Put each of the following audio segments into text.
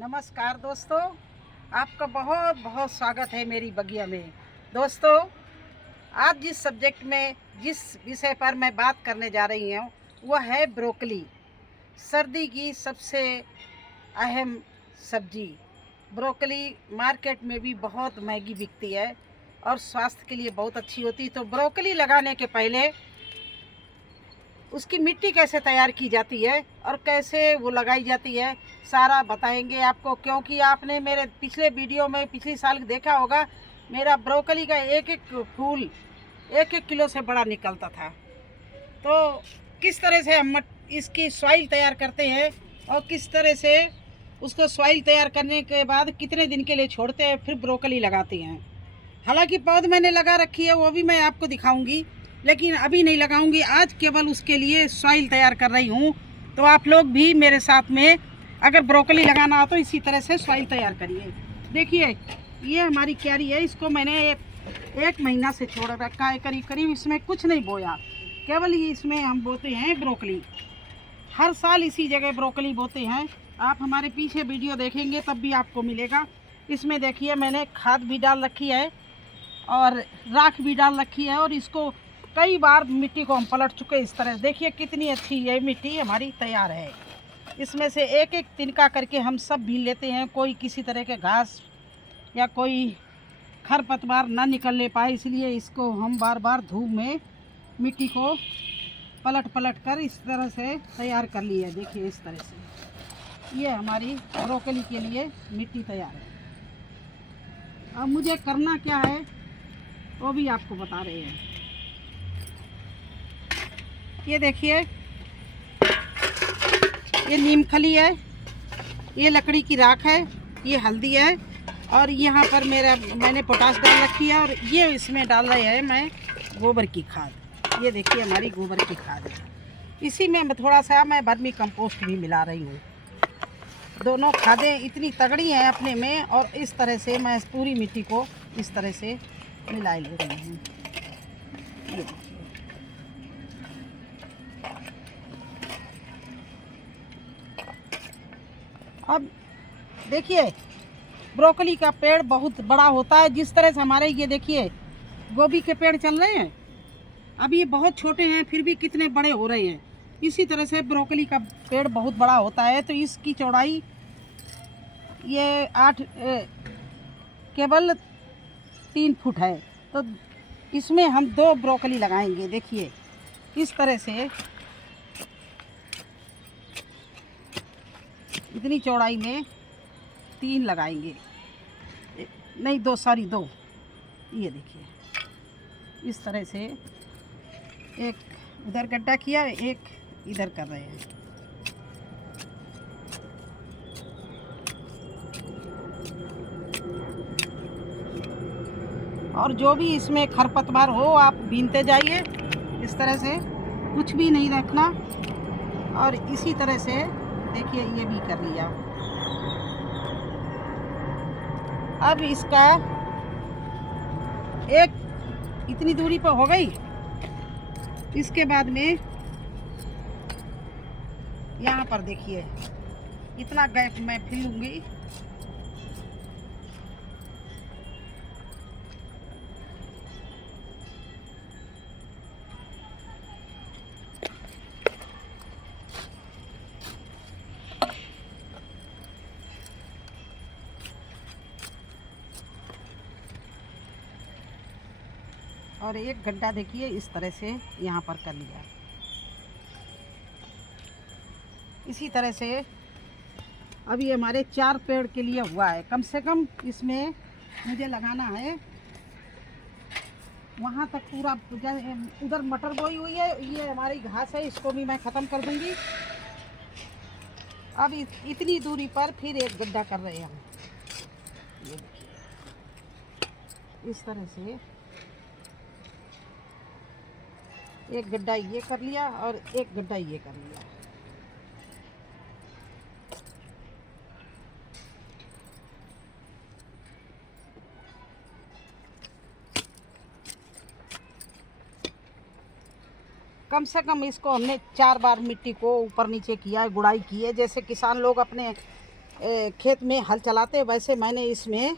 नमस्कार दोस्तों, आपका बहुत बहुत स्वागत है मेरी बगिया में। दोस्तों, आज जिस विषय पर मैं बात करने जा रही हूँ वह है ब्रोकली। सर्दी की सबसे अहम सब्जी ब्रोकली मार्केट में भी बहुत महंगी बिकती है और स्वास्थ्य के लिए बहुत अच्छी होती है। तो ब्रोकली लगाने के पहले उसकी मिट्टी कैसे तैयार की जाती है और कैसे वो लगाई जाती है सारा बताएंगे आपको, क्योंकि आपने मेरे पिछले वीडियो में पिछले साल देखा होगा मेरा ब्रोकली का एक एक फूल 1-1 किलो से बड़ा निकलता था। तो किस तरह से हम इसकी सॉइल तैयार करते हैं और किस तरह से उसको सॉइल तैयार करने के बाद कितने दिन के लिए छोड़ते हैं, फिर ब्रोकली लगाते हैं। हालांकि पौध मैंने लगा रखी है, वो भी मैं आपको दिखाऊंगी, लेकिन अभी नहीं लगाऊंगी। आज केवल उसके लिए सॉइल तैयार कर रही हूँ। तो आप लोग भी मेरे साथ में अगर ब्रोकली लगाना हो तो इसी तरह से सॉइल तैयार करिए। देखिए, ये हमारी क्यारी है, इसको मैंने 1 महीना से छोड़ रखा है करीब करीब। इसमें कुछ नहीं बोया, केवल ये इसमें हम बोते हैं ब्रोकली। हर साल इसी जगह ब्रोकली बोते हैं। आप हमारे पीछे वीडियो देखेंगे तब भी आपको मिलेगा। इसमें देखिए मैंने खाद भी डाल रखी है और राख भी डाल रखी है, और इसको कई बार मिट्टी को हम पलट चुके। इस तरह देखिए कितनी अच्छी ये मिट्टी हमारी तैयार है। इसमें से एक एक तिनका करके हम सब भी लेते हैं, कोई किसी तरह के घास या कोई खरपतवार ना निकलने पाए, इसलिए इसको हम बार बार धूप में मिट्टी को पलट पलट कर इस तरह से तैयार कर ली है। देखिए इस तरह से ये हमारी ब्रोकली के लिए मिट्टी तैयार है। अब मुझे करना क्या है वो भी आपको बता रहे हैं। ये देखिए, ये नीम खली है, ये लकड़ी की राख है, ये हल्दी है, और यहाँ पर मैंने पोटाश डाल रखी है, और ये इसमें डाल रहे हैं मैं गोबर की खाद। ये देखिए हमारी गोबर की खाद है। इसी में थोड़ा सा मैं वर्मी कंपोस्ट भी मिला रही हूँ। दोनों खादें इतनी तगड़ी हैं अपने में, और इस तरह से मैं पूरी मिट्टी को इस तरह से मिला ले रही हूँ। ये अब देखिए, ब्रोकली का पेड़ बहुत बड़ा होता है। जिस तरह से हमारे ये देखिए गोभी के पेड़ चल रहे हैं, अभी ये बहुत छोटे हैं फिर भी कितने बड़े हो रहे हैं। इसी तरह से ब्रोकली का पेड़ बहुत बड़ा होता है। तो इसकी चौड़ाई ये केवल 3 फुट है। तो इसमें हम 2 ब्रोकली लगाएंगे। देखिए इस तरह से इतनी चौड़ाई में 3 लगाएंगे, नहीं 2। ये देखिए इस तरह से एक उधर गड्ढा किया, एक इधर कर रहे हैं। और जो भी इसमें खरपतवार हो आप बीनते जाइए इस तरह से, कुछ भी नहीं रखना। और इसी तरह से देखिए ये भी कर लिया। अब इसका एक इतनी दूरी पर हो गई। इसके बाद में यहाँ पर देखिए इतना गैप मैं फिल लूँगी। और एक गड्ढा देखिए इस तरह से यहाँ पर कर लिया। इसी तरह से अभी हमारे 4 पेड़ के लिए हुआ है। कम से कम इसमें मुझे लगाना है वहाँ तक पूरा। उधर मटर बोई हुई है, ये हमारी घास है, इसको भी मैं ख़त्म कर दूँगी। अब इतनी दूरी पर फिर एक गड्ढा कर रहे हैं हम। ये देखिए इस तरह से एक गड्ढा ये कर लिया और एक गड्ढा ये कर लिया। कम से कम इसको हमने 4 बार मिट्टी को ऊपर नीचे किया है, गुड़ाई की है। जैसे किसान लोग अपने खेत में हल चलाते वैसे मैंने इसमें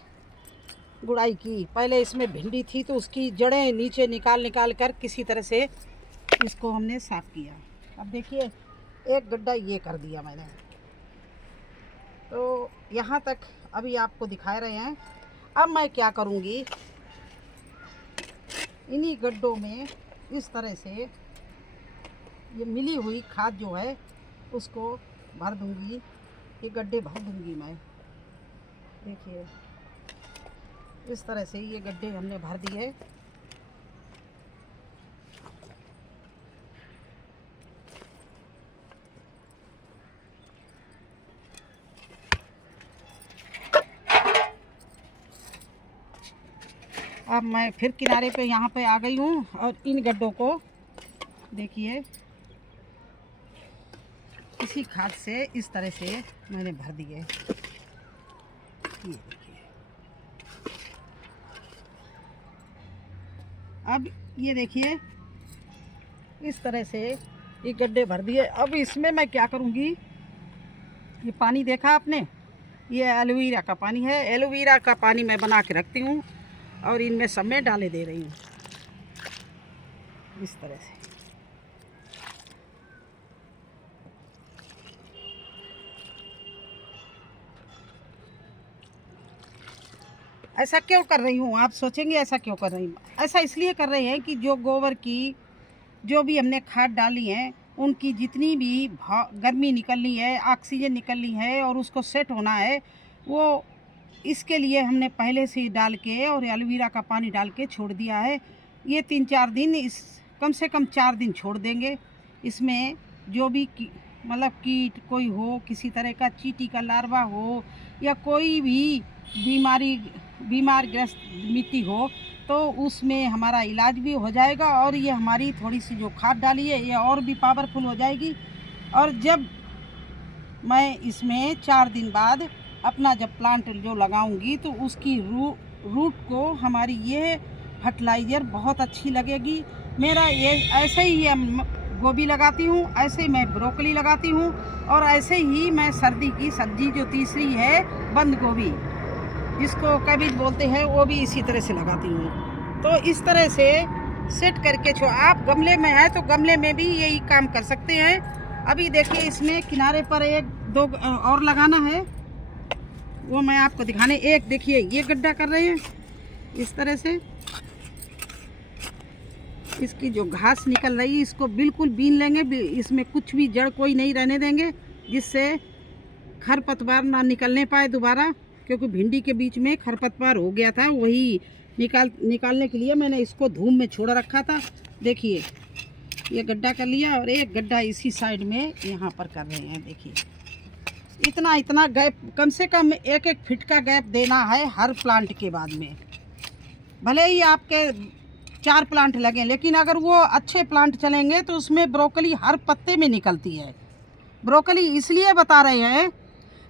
गुड़ाई की। पहले इसमें भिंडी थी तो उसकी जड़ें नीचे निकाल कर किसी तरह से इसको हमने साफ किया। अब देखिए एक गड्ढा ये कर दिया मैंने, तो यहाँ तक अभी आपको दिखा रहे हैं। अब मैं क्या करूँगी, इन्हीं गड्ढों में इस तरह से ये मिली हुई खाद जो है उसको भर दूँगी। ये गड्ढे भर दूँगी मैं। देखिए इस तरह से ये गड्ढे हमने भर दिए। अब मैं फिर किनारे पे यहाँ पे आ गई हूँ और इन गड्ढों को देखिए इसी खाद से इस तरह से मैंने भर दिए। ये देखिए, अब ये देखिए इस तरह से ये गड्ढे भर दिए। अब इसमें मैं क्या करूँगी, ये पानी देखा आपने, ये एलोवेरा का पानी है। एलोवेरा का पानी मैं बना के रखती हूँ और इनमें सब में डाले दे रही हूँ इस तरह से। ऐसा क्यों कर रही हूँ, आप सोचेंगे ऐसा क्यों कर रही हूँ। ऐसा इसलिए कर रहे हैं कि जो गोबर की जो भी हमने खाद डाली है उनकी जितनी भी गर्मी निकलनी है, ऑक्सीजन निकलनी है और उसको सेट होना है, वो इसके लिए हमने पहले से ही डाल के और एलोवेरा का पानी डाल के छोड़ दिया है। ये 3-4 दिन, इस कम से कम 4 दिन छोड़ देंगे। इसमें जो भी मतलब कीट कोई हो, किसी तरह का चींटी का लार्वा हो या कोई भी बीमार ग्रस्त मिट्टी हो तो उसमें हमारा इलाज भी हो जाएगा और ये हमारी थोड़ी सी जो खाद डाली है ये और भी पावरफुल हो जाएगी। और जब मैं इसमें 4 दिन बाद अपना जब प्लांट जो लगाऊंगी तो उसकी रूट को हमारी ये फर्टिलाइज़र बहुत अच्छी लगेगी। मेरा ये ऐसे ही गोभी लगाती हूँ, ऐसे ही मैं ब्रोकली लगाती हूँ और ऐसे ही मैं सर्दी की सब्जी जो तीसरी है बंद गोभी जिसको कैबेज बोलते हैं वो भी इसी तरह से लगाती हूँ। तो इस तरह से सेट करके आप गमले में है तो गमले में भी यही काम कर सकते हैं। अभी देखिए इसमें किनारे पर 1-2 और लगाना है, वो मैं आपको दिखाने। एक देखिए ये गड्ढा कर रहे हैं इस तरह से, इसकी जो घास निकल रही है इसको बिल्कुल बीन लेंगे, इसमें कुछ भी जड़ कोई नहीं रहने देंगे जिससे खरपतवार ना निकलने पाए दोबारा, क्योंकि भिंडी के बीच में खरपतवार हो गया था, वही निकालने के लिए मैंने इसको धूप में छोड़ रखा था। देखिए ये गड्ढा कर लिया और एक गड्ढा इसी साइड में यहाँ पर कर रहे हैं। देखिए इतना गैप, कम से कम 1-1 फीट का गैप देना है हर प्लांट के बाद में। भले ही आपके 4 प्लांट लगें लेकिन अगर वो अच्छे प्लांट चलेंगे तो उसमें ब्रोकली हर पत्ते में निकलती है। ब्रोकली इसलिए बता रहे हैं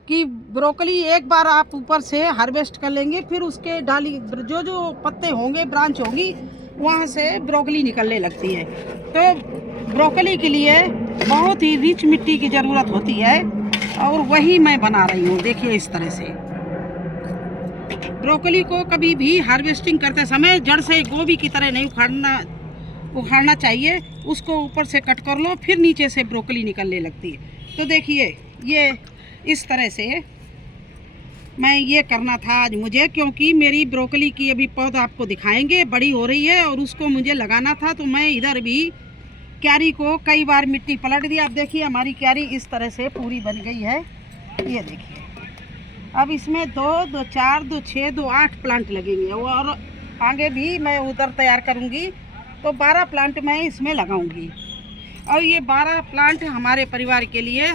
कि ब्रोकली एक बार आप ऊपर से हार्वेस्ट कर लेंगे फिर उसके डाली जो पत्ते होंगे, ब्रांच होंगी, वहाँ से ब्रोकली निकलने लगती है। तो ब्रोकली के लिए बहुत ही रिच मिट्टी की ज़रूरत होती है और वही मैं बना रही हूँ। देखिए इस तरह से ब्रोकली को कभी भी हार्वेस्टिंग करते समय जड़ से गोभी की तरह नहीं उखाड़ना चाहिए, उसको ऊपर से कट कर लो फिर नीचे से ब्रोकली निकलने लगती है। तो देखिए ये इस तरह से मैं ये करना था आज मुझे, क्योंकि मेरी ब्रोकली की अभी पौधा आपको दिखाएंगे बड़ी हो रही है और उसको मुझे लगाना था। तो मैं इधर भी क्यारी को कई बार मिट्टी पलट दिया। आप देखिए हमारी क्यारी इस तरह से पूरी बन गई है। ये देखिए अब इसमें 2, 4, 2, 6, 2, 8 प्लांट लगेंगे और आगे भी मैं उधर तैयार करूँगी तो 12 प्लांट मैं इसमें लगाऊंगी। और ये 12 प्लांट हमारे परिवार के लिए,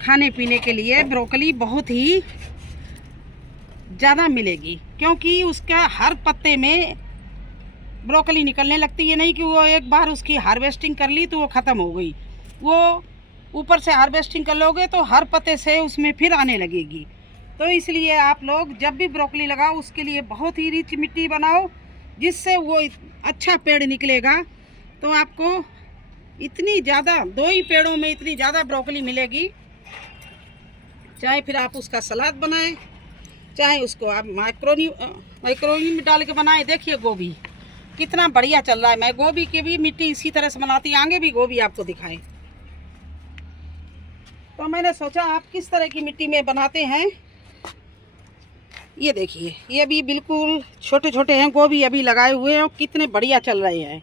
खाने पीने के लिए ब्रोकली बहुत ही ज़्यादा मिलेगी, क्योंकि उसका हर पत्ते में ब्रोकली निकलने लगती है। नहीं कि वो एक बार उसकी हार्वेस्टिंग कर ली तो वो ख़त्म हो गई, वो ऊपर से हार्वेस्टिंग कर लोगे तो हर पत्ते से उसमें फिर आने लगेगी। तो इसलिए आप लोग जब भी ब्रोकली लगाओ उसके लिए बहुत ही रिच मिट्टी बनाओ जिससे वो अच्छा पेड़ निकलेगा। तो आपको इतनी ज़्यादा 2 ही पेड़ों में इतनी ज़्यादा ब्रोकली मिलेगी। चाहे फिर आप उसका सलाद बनाएं, चाहे उसको आप माइक्रोनी में डाल के बनाएं। देखिए गोभी कितना बढ़िया चल रहा है। मैं गोभी की भी मिट्टी इसी तरह से बनाती, आगे भी गोभी आपको दिखाएं। तो मैंने सोचा आप किस तरह की मिट्टी में बनाते हैं। ये देखिए, ये भी बिल्कुल छोटे छोटे हैं गोभी, अभी लगाए हुए हैं, कितने बढ़िया चल रहे हैं।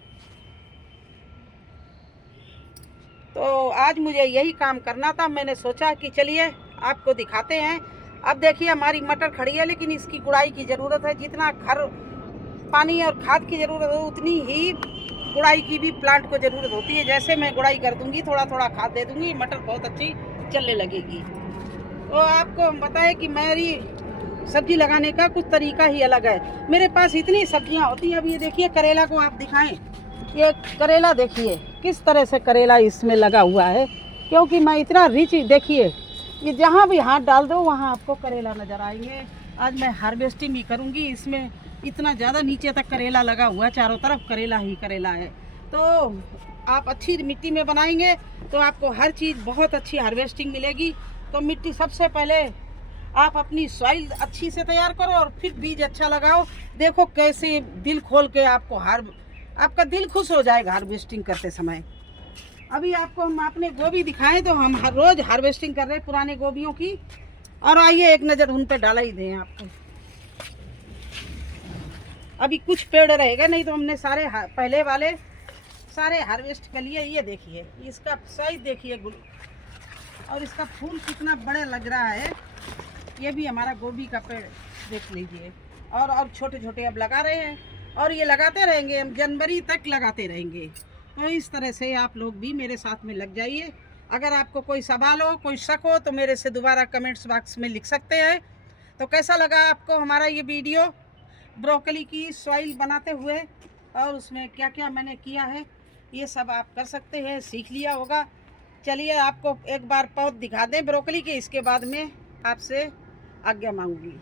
तो आज मुझे यही काम करना था। मैंने सोचा कि चलिए आपको दिखाते हैं। अब देखिए हमारी मटर खड़ी है, लेकिन इसकी गुड़ाई की ज़रूरत है। जितना घर पानी और खाद की ज़रूरत हो, उतनी ही गुड़ाई की भी प्लांट को ज़रूरत होती है। जैसे मैं गुड़ाई कर दूंगी, थोड़ा थोड़ा खाद दे दूंगी, मटर बहुत अच्छी चलने लगेगी। तो आपको हम बताएं कि मेरी सब्जी लगाने का कुछ तरीका ही अलग है। मेरे पास इतनी सब्जियां होती हैं। अब ये देखिए करेला को आप दिखाएं। ये करेला देखिए किस तरह से करेला इसमें लगा हुआ है, क्योंकि मैं इतना रिच, देखिए ये जहाँ भी हाथ डाल दो वहाँ आपको करेला नज़र आएंगे। आज मैं हार्वेस्टिंग भी करूँगी। इसमें इतना ज़्यादा नीचे तक करेला लगा हुआ है, चारों तरफ करेला ही करेला है। तो आप अच्छी मिट्टी में बनाएंगे तो आपको हर चीज़ बहुत अच्छी हार्वेस्टिंग मिलेगी। तो मिट्टी सबसे पहले आप अपनी सॉइल अच्छी से तैयार करो और फिर बीज अच्छा लगाओ। देखो कैसे दिल खोल के आपका दिल खुश हो जाएगा हार्वेस्टिंग करते समय। अभी आपको हम अपने गोभी दिखाएं तो हम हर रोज़ हार्वेस्टिंग कर रहे हैं पुराने गोभियों की। और आइए एक नज़र उन पे डाला ही दें आपको। अभी कुछ पेड़ रहेगा, नहीं तो हमने सारे पहले वाले सारे हार्वेस्ट कर लिए। ये देखिए इसका साइज देखिए, और इसका फूल कितना बड़ा लग रहा है। ये भी हमारा गोभी का पेड़ देख लीजिए। और छोटे छोटे अब लगा रहे हैं, और ये लगाते रहेंगे, हम जनवरी तक लगाते रहेंगे। तो इस तरह से आप लोग भी मेरे साथ में लग जाइए। अगर आपको कोई सवाल हो, कोई शक हो, तो मेरे से दोबारा कमेंट्स बॉक्स में लिख सकते हैं। तो कैसा लगा आपको हमारा ये वीडियो ब्रोकली की सॉइल बनाते हुए, और उसमें क्या क्या मैंने किया है, ये सब आप कर सकते हैं, सीख लिया होगा। चलिए आपको एक बार पौध दिखा दें ब्रोकली के, इसके बाद में आपसे आज्ञा मांगूंगी।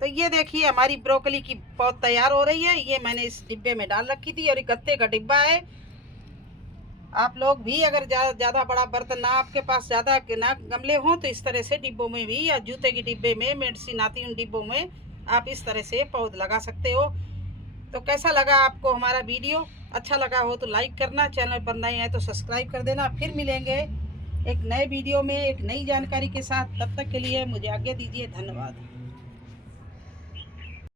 तो ये देखिए हमारी ब्रोकली की पौध तैयार हो रही है। ये मैंने इस डिब्बे में डाल रखी थी, और ये गत्ते का डिब्बा है। आप लोग भी अगर ज़्यादा बड़ा बर्तन ना आपके पास, ज़्यादा ना गमले हों, तो इस तरह से डिब्बों में भी, या जूते के डिब्बे में, मेडिसिन आती उन डिब्बों में आप इस तरह से पौध लगा सकते हो। तो कैसा लगा आपको हमारा वीडियो? अच्छा लगा हो तो लाइक करना, चैनल पर नए हैं तो सब्सक्राइब कर देना। फिर मिलेंगे एक नए वीडियो में एक नई जानकारी के साथ। तब तक के लिए मुझे आज्ञा दीजिए। धन्यवाद।